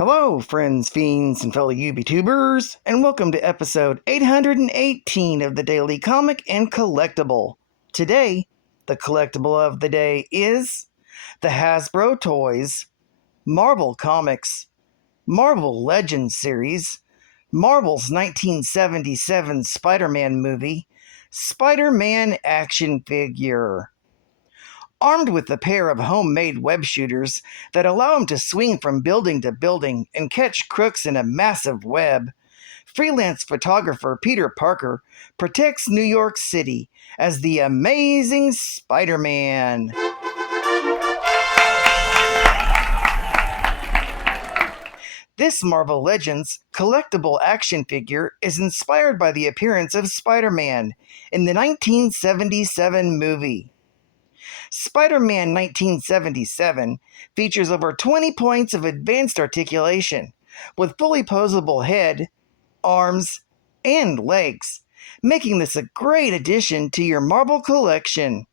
Hello, friends, fiends, and fellow YouTubers, and welcome to episode 818 of the Daily Comic and Collectible. Today, the collectible of the day is the Hasbro Toys, Marvel Comics, Marvel Legends series, Marvel's 1977 Spider-Man movie, Spider-Man action figure. Armed with a pair of homemade web shooters that allow him to swing from building to building and catch crooks in a massive web, freelance photographer Peter Parker protects New York City as the Amazing Spider-Man. This Marvel Legends collectible action figure is inspired by the appearance of Spider-Man in the 1977 movie. Spider-Man 1977 features over 20 points of advanced articulation, with fully posable head, arms, and legs, making this a great addition to your Marvel collection.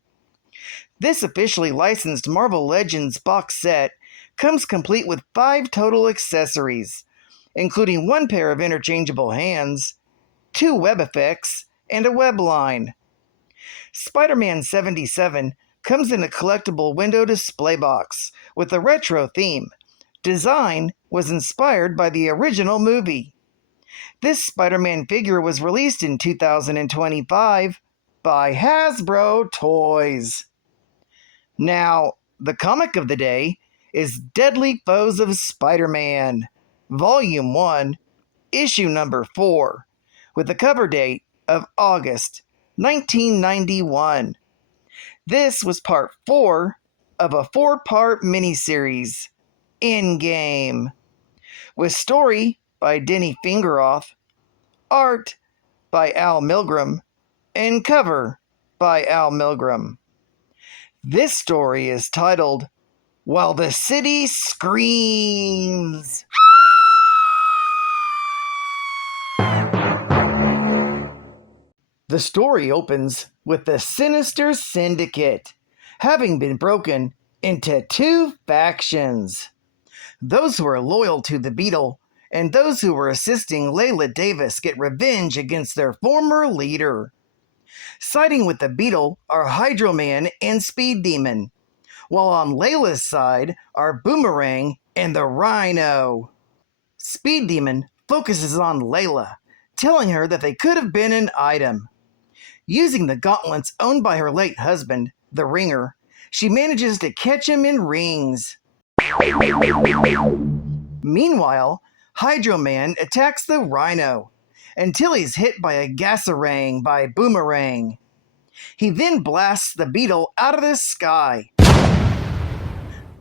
This officially licensed Marvel Legends box set comes complete with 5 total accessories, including 1 pair of interchangeable hands, 2 web effects, and a web line. Spider-Man 77 comes in a collectible window display box with a retro theme. Design was inspired by the original movie. This Spider-Man figure was released in 2025 by Hasbro Toys. Now, the comic of the day is Deadly Foes of Spider-Man, Volume 1, Issue number 4, with a cover date of August 1991. This was part 4 of a 4-part miniseries, ENDGAME, with story by Denny Fingeroth, art by Al Milgrom, and cover by Al Milgrom. This story is titled, While the City Screams. The story opens with the sinister syndicate having been broken into 2 factions. Those who are loyal to the Beetle and those who were assisting LEILA Davis get revenge against their former leader. Siding with the Beetle are Hydro Man and Speed Demon, while on LEILA's side are Boomerang and the RHINO. Speed Demon focuses on LEILA, telling her that they could have been an item. Using the gauntlets owned by her late husband, the Ringer, she manages to catch him in rings. Meanwhile, Hydro Man attacks the RHINO until he's hit by a gasorang by Boomerang. He then blasts the Beetle out of the sky,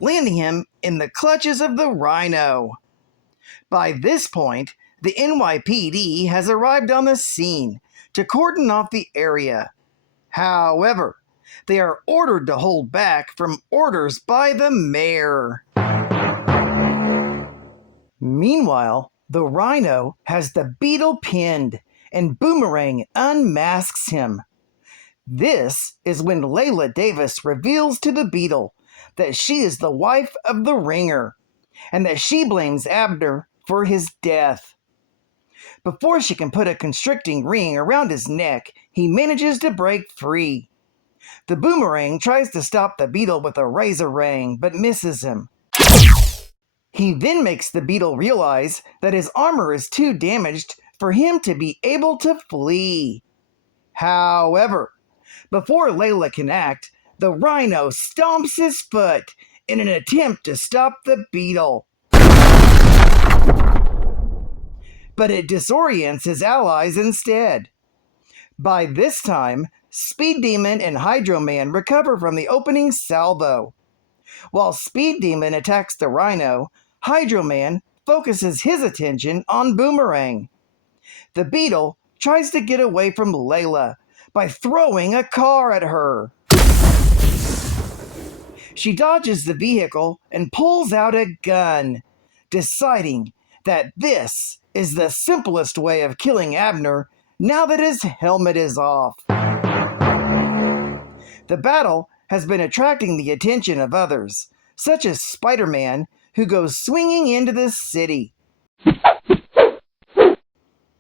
landing him in the clutches of the RHINO. By this point, the NYPD has arrived on the scene to cordon off the area. However, they are ordered to hold back from orders by the mayor. Meanwhile, the RHINO has the Beetle pinned, and Boomerang unmasks him. This is when LEILA Davis reveals to the Beetle that she is the wife of the Ringer, and that she blames Abner for his death. Before she can put a constricting ring around his neck, he manages to break free. The Boomerang tries to stop the Beetle with a razorang, but misses him. He then makes the Beetle realize that his armor is too damaged for him to be able to flee. However, before LEILA can act, the RHINO stomps his foot in an attempt to stop the Beetle. But it disorients his allies instead. By this time, Speed Demon and Hydro Man recover from the opening salvo. While Speed Demon attacks the RHINO, Hydro Man focuses his attention on Boomerang. The Beetle tries to get away from LEILA by throwing a car at her. She dodges the vehicle and pulls out a gun, deciding that this is the simplest way of killing Abner now that his helmet is off. The battle has been attracting the attention of others, such as Spider-Man, who goes swinging into the city.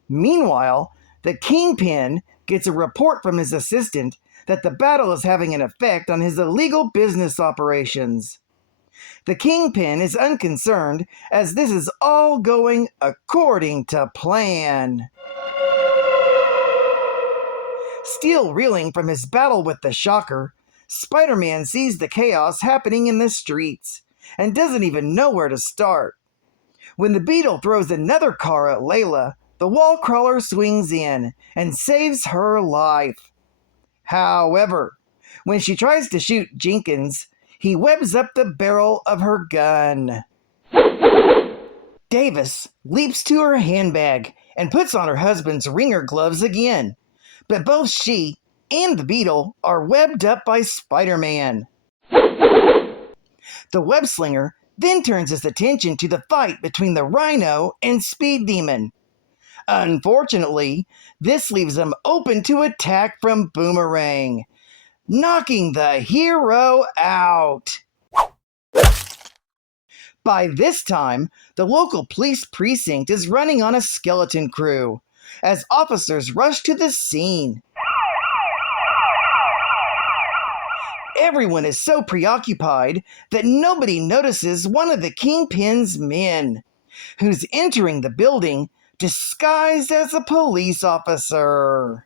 Meanwhile, the Kingpin gets a report from his assistant that the battle is having an effect on his illegal business operations. The Kingpin is unconcerned as this is all going according to plan. Still reeling from his battle with the Shocker, Spider-Man sees the chaos happening in the streets and doesn't even know where to start. When the Beetle throws another car at LEILA, the wall crawler swings in and saves her life. However, when she tries to shoot Jenkins, he webs up the barrel of her gun. Davis leaps to her handbag and puts on her husband's ringer gloves again, but both she and the Beetle are webbed up by Spider-Man. The web-slinger then turns his attention to the fight between the RHINO and Speed Demon. Unfortunately, this leaves him open to attack from Boomerang, knocking the hero out. By this time, the local police precinct is running on a skeleton crew as officers rush to the scene. Everyone is so preoccupied that nobody notices one of the Kingpin's men, who's entering the building disguised as a police officer.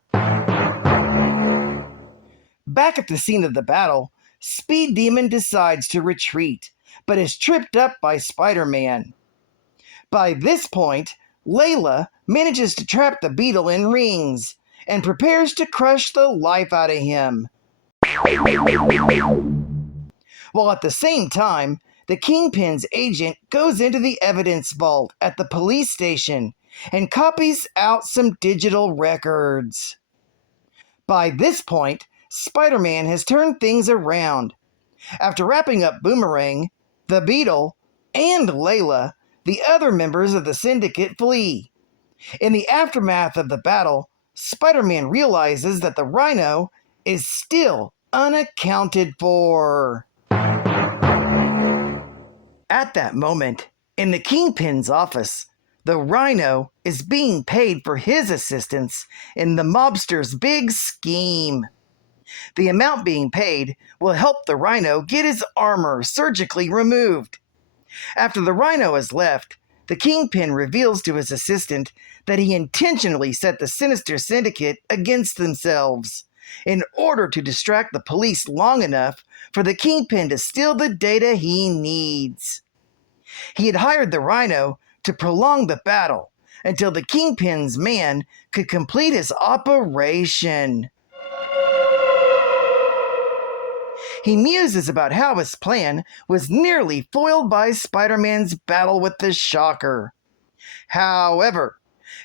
Back at the scene of the battle, Speed Demon decides to retreat, but is tripped up by Spider-Man. By this point, LEILA manages to trap the Beetle in rings and prepares to crush the life out of him. While at the same time, the Kingpin's agent goes into the evidence vault at the police station and copies out some digital records. By this point, Spider-Man has turned things around. After wrapping up Boomerang, the Beetle, and LEILA, the other members of the Syndicate flee. In the aftermath of the battle, Spider-Man realizes that the RHINO is still unaccounted for. At that moment, in the Kingpin's office, the RHINO is being paid for his assistance in the mobster's big scheme. The amount being paid will help the RHINO get his armor surgically removed. After the RHINO has left, the Kingpin reveals to his assistant that he intentionally set the Sinister Syndicate against themselves in order to distract the police long enough for the Kingpin to steal the data he needs. He had hired the RHINO to prolong the battle until the Kingpin's man could complete his operation. He muses about how his plan was nearly foiled by Spider-Man's battle with the Shocker. However,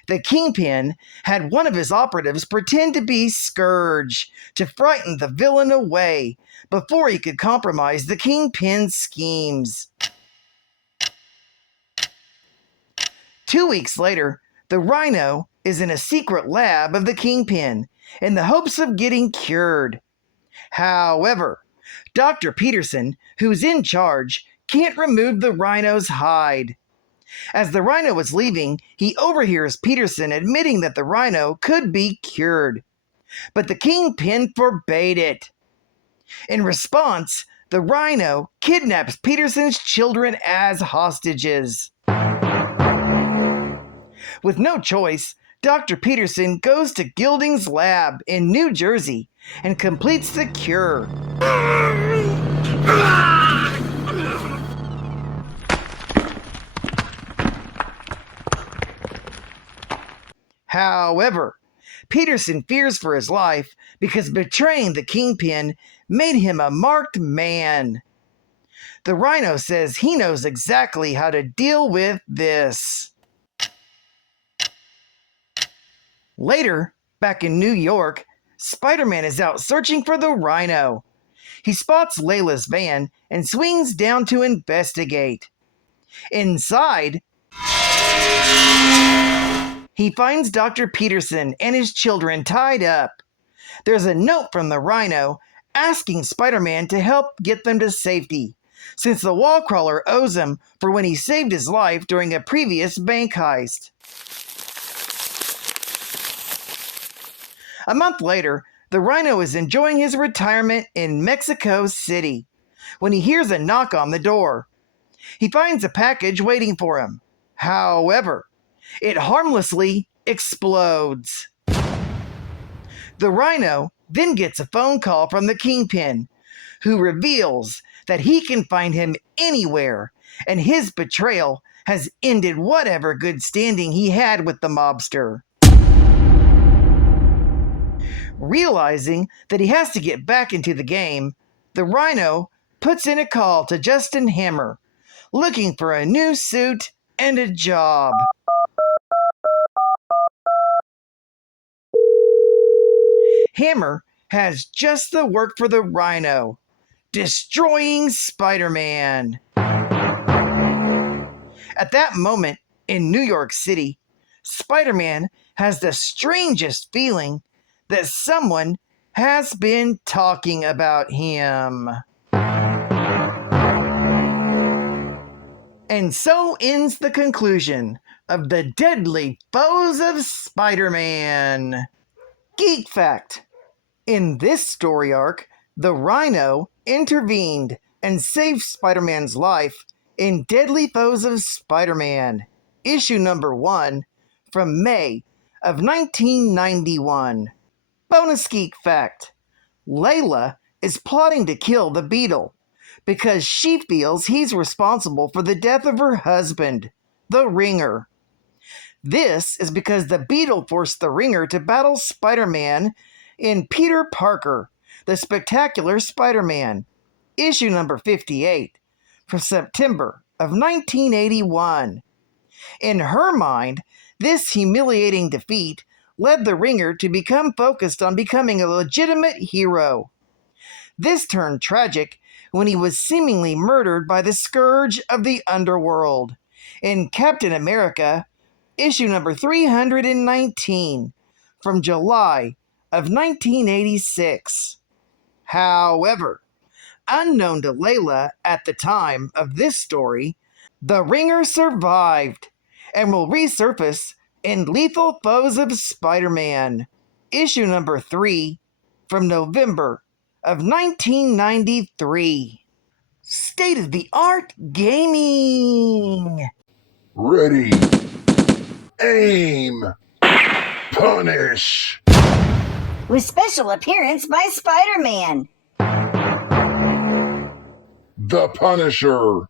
the Kingpin had one of his operatives pretend to be Scourge to frighten the villain away before he could compromise the Kingpin's schemes. 2 weeks later, the RHINO is in a secret lab of the Kingpin in the hopes of getting cured. However, Dr. Peterson, who's in charge, can't remove the RHINO's hide. As the RHINO is leaving, he overhears Peterson admitting that the RHINO could be cured, but the Kingpin forbade it. In response, the RHINO kidnaps Peterson's children as hostages. With no choice, Dr. Peterson goes to Gilding's lab in New Jersey and completes the cure. However, Peterson fears for his life because betraying the Kingpin made him a marked man. The RHINO says he knows exactly how to deal with this. Later, back in New York, Spider-Man is out searching for the RHINO. He spots Leila's van and swings down to investigate. Inside, he finds Dr. Peterson and his children tied up. There's a note from the RHINO asking Spider-Man to help get them to safety, since the wall crawler owes him for when he saved his life during a previous bank heist. A month later, the RHINO is enjoying his retirement in Mexico City when he hears a knock on the door. He finds a package waiting for him. However, it harmlessly explodes. The RHINO then gets a phone call from the KINGPIN, who reveals that he can find him anywhere, and his betrayal has ended whatever good standing he had with the mobster. Realizing that he has to get back into the game, the RHINO puts in a call to Justin Hammer, looking for a new suit and a job. Hammer has just the work for the RHINO: destroying Spider-Man. At that moment in New York City, Spider-Man has the strangest feeling that someone has been talking about him. And so ends the conclusion of The Deadly Foes of Spider-Man. Geek fact: in this story arc, the RHINO intervened and saved Spider-Man's life in Deadly Foes of Spider-Man, issue number 1, from May of 1991. Bonus geek fact: LEILA is plotting to kill the Beetle because she feels he's responsible for the death of her husband, the Ringer. This is because the Beetle forced the Ringer to battle Spider-Man in Peter Parker, the Spectacular Spider-Man, issue number 58, from September of 1981. In her mind, this humiliating defeat led the Ringer to become focused on becoming a legitimate hero. This turned tragic when he was seemingly murdered by the Scourge of the Underworld in Captain America, issue number 319, from July of 1986. However, unknown to LEILA at the time of this story, the Ringer survived and will resurface in Lethal Foes of Spider-Man, issue number 3, from November of 1993. State-of-the-art gaming! Ready, aim, punish! With special appearance by Spider-Man. The Punisher,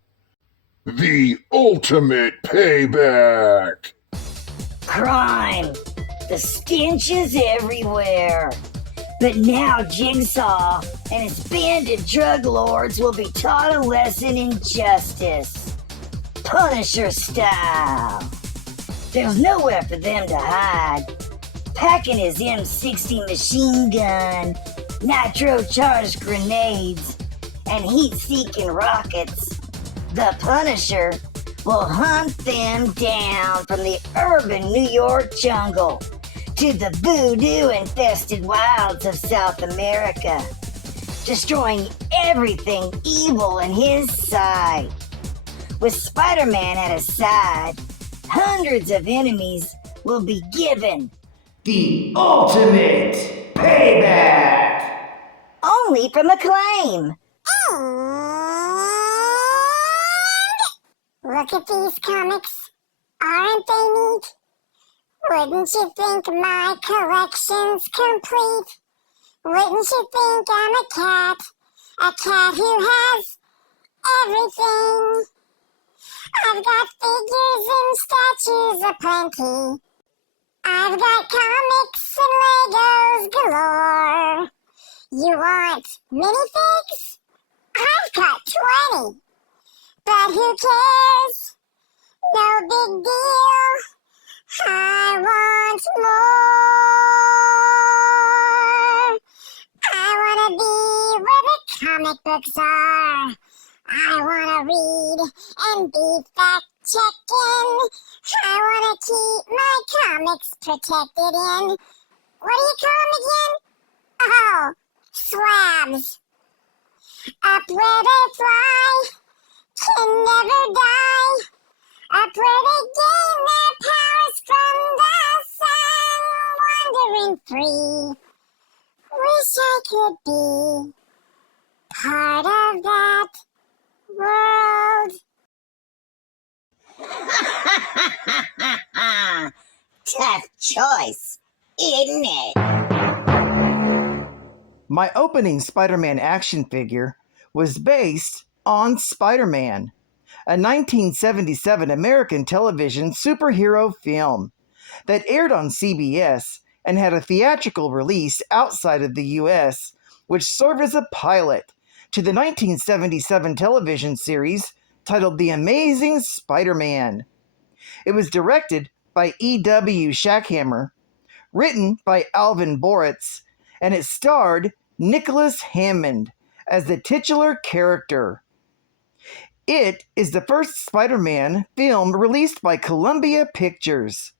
the ultimate payback! Crime. The stench is everywhere. But now Jigsaw and his band of drug lords will be taught a lesson in justice. Punisher style. There's nowhere for them to hide. Packing his M60 machine gun, nitro-charged grenades, and heat-seeking rockets, the Punisher will hunt them down from the urban New York jungle to the voodoo-infested wilds of South America, destroying everything evil in his sight. With Spider-Man at his side, hundreds of enemies will be given The ultimate payback! only from Acclaim. Look at these comics. Aren't they neat? Wouldn't you think my collection's complete? Wouldn't you think I'm a cat who has everything? I've got figures and statues aplenty. I've got comics and Legos galore. You want minifigs? I've got 20. But who cares? No big deal. I want more. I want to be where the comic books are. I want to read and be fact-checking. I want to keep my comics protected in, what do you call them again? Oh, slabs. Up where they fly, can never die. Up where they gain their powers from the sun, wandering free. Wish I could be part of that world. Tough choice, isn't it? My opening Spider-Man action figure was based on Spider-Man, a 1977 American television superhero film that aired on CBS and had a theatrical release outside of the US, which served as a pilot to the 1977 television series titled The Amazing Spider-Man. It was directed by E.W. Shackhammer, written by Alvin Boritz, and it starred Nicholas Hammond as the titular character. It is the first Spider-Man film released by Columbia Pictures.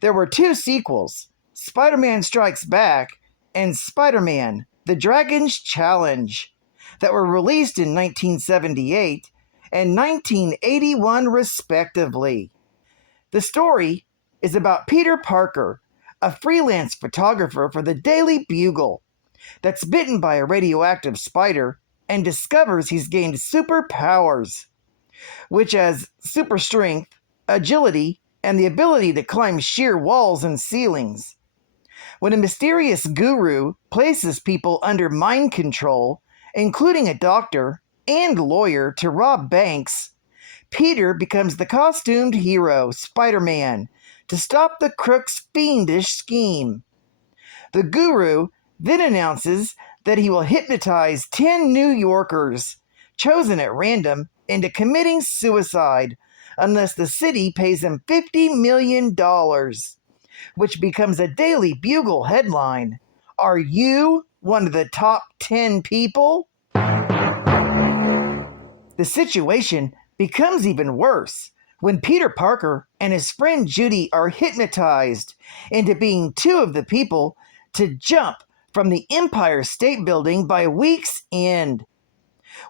There were two sequels, Spider-Man Strikes Back and Spider-Man: The Dragon's Challenge, that were released in 1978 and 1981 respectively. The story is about Peter Parker, a freelance photographer for the Daily Bugle, that's bitten by a radioactive spider and discovers he's gained superpowers, which as super strength, agility, and the ability to climb sheer walls and ceilings. When a mysterious guru places people under mind control, including a doctor and lawyer, to rob banks, Peter becomes the costumed hero, Spider-Man, to stop the crook's fiendish scheme. The guru then announces that he will hypnotize 10 New Yorkers, chosen at random, into committing suicide unless the city pays him $50 million, which becomes a Daily Bugle headline. Are you one of the top 10 people? The situation becomes even worse when Peter Parker and his friend Judy are hypnotized into being two of the people to jump from the Empire State Building by week's end.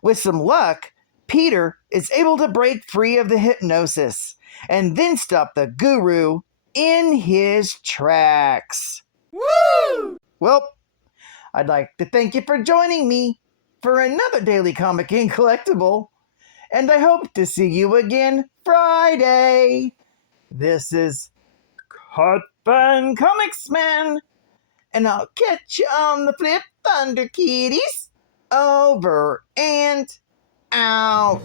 With some luck, Peter is able to break free of the hypnosis and then stop the guru in his tracks. Woo! Well, I'd like to thank you for joining me for another Daily Comic and Collectible, and I hope to see you again Friday. This is KINGPIN Comics Man, and I'll catch you on the flip, Thunder Kitties. Over and out.